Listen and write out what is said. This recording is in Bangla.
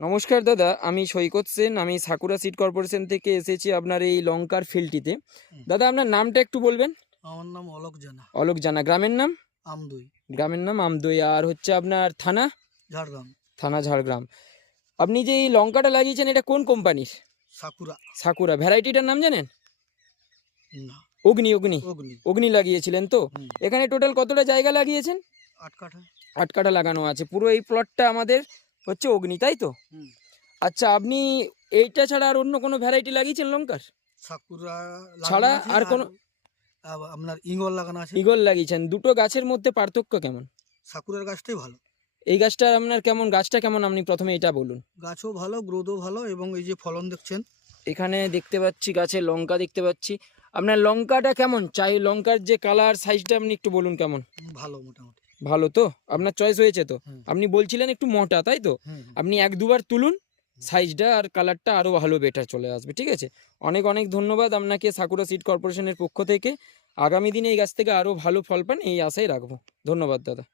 নমস্কার দাদা, আমি সৈকত সেন। আমি সাকুরা সিড কর্পোরেশন থেকে এসেছি আপনার এই লঙ্কার ফিল্ডটিতে। হুম। দাদা আপনার নামটা একটু বলবেন? আমার নাম অলোক জানা। অলোক জানা। গ্রামের নাম? আমদই, গ্রামের নাম আমদই। আর হচ্ছে আপনার থানা? ঝাড়গ্রাম। থানা ঝাড়গ্রাম। আপনি যে এই লঙ্কাটা লাগিয়েছেন এটা কোন কোম্পানির? সাকুরা। সাকুরা। ভ্যারাইটিটার নাম জানেন? না। অগ্নি অগ্নি অগ্নি। অগ্নি লাগিয়েছিলেন তো? হুম। এখানে টোটাল কতটা জায়গা লাগিয়েছেন? 8 কাঠা। 8 কাঠা লাগানো আছে। পুরো এই প্লটটা আমাদের হচ্ছে অগ্নি, তাই তো? হুম। আচ্ছা, আপনি এইটা ছাড়া আর অন্য কোনো ভ্যারাইটি লাগিয়েছেন লঙ্কার সাকুরা ছাড়া? লাগানো আছে আর আর কোনো? আপনার ইঙ্গল লাগানো আছে। ঈগল লাগিয়েছেন। দুটো গাছের মধ্যে পার্থক্য কেমন? সাকুরার গাছটাই ভালো। এই গাছটা আপনার কেমন? গাছটা কেমন আপনি প্রথমে এটা বলুন। গাছও ভালো, গ্রোথও ভালো এবং এই যে ফলন দেখছেন। এখানে দেখতে পাচ্ছি গাছে লঙ্কা দেখতে পাচ্ছি। আপনার লঙ্কাটা কেমন? চাই লঙ্কার যে কালার সাইজটা আপনি একটু বলুন কেমন? ভালো মোটামুটি। ভালো তো? আপনার চয়েস হয়েছে তো? হুম। আপনি বলছিলেন একটু মোটা, তাই তো? হুম। আপনি এক দুবার তুলুন, সাইজটা আর কালারটা আরও ভালো বেটার চলে আসবে, ঠিক আছে? অনেক অনেক ধন্যবাদ আপনাকে সাকুরা সিড কর্পোরেশনের পক্ষ থেকে। আগামী দিনে এই গাছ থেকে আরও ভালো ফল পান এই আশাই রাখবো। ধন্যবাদ দাদা।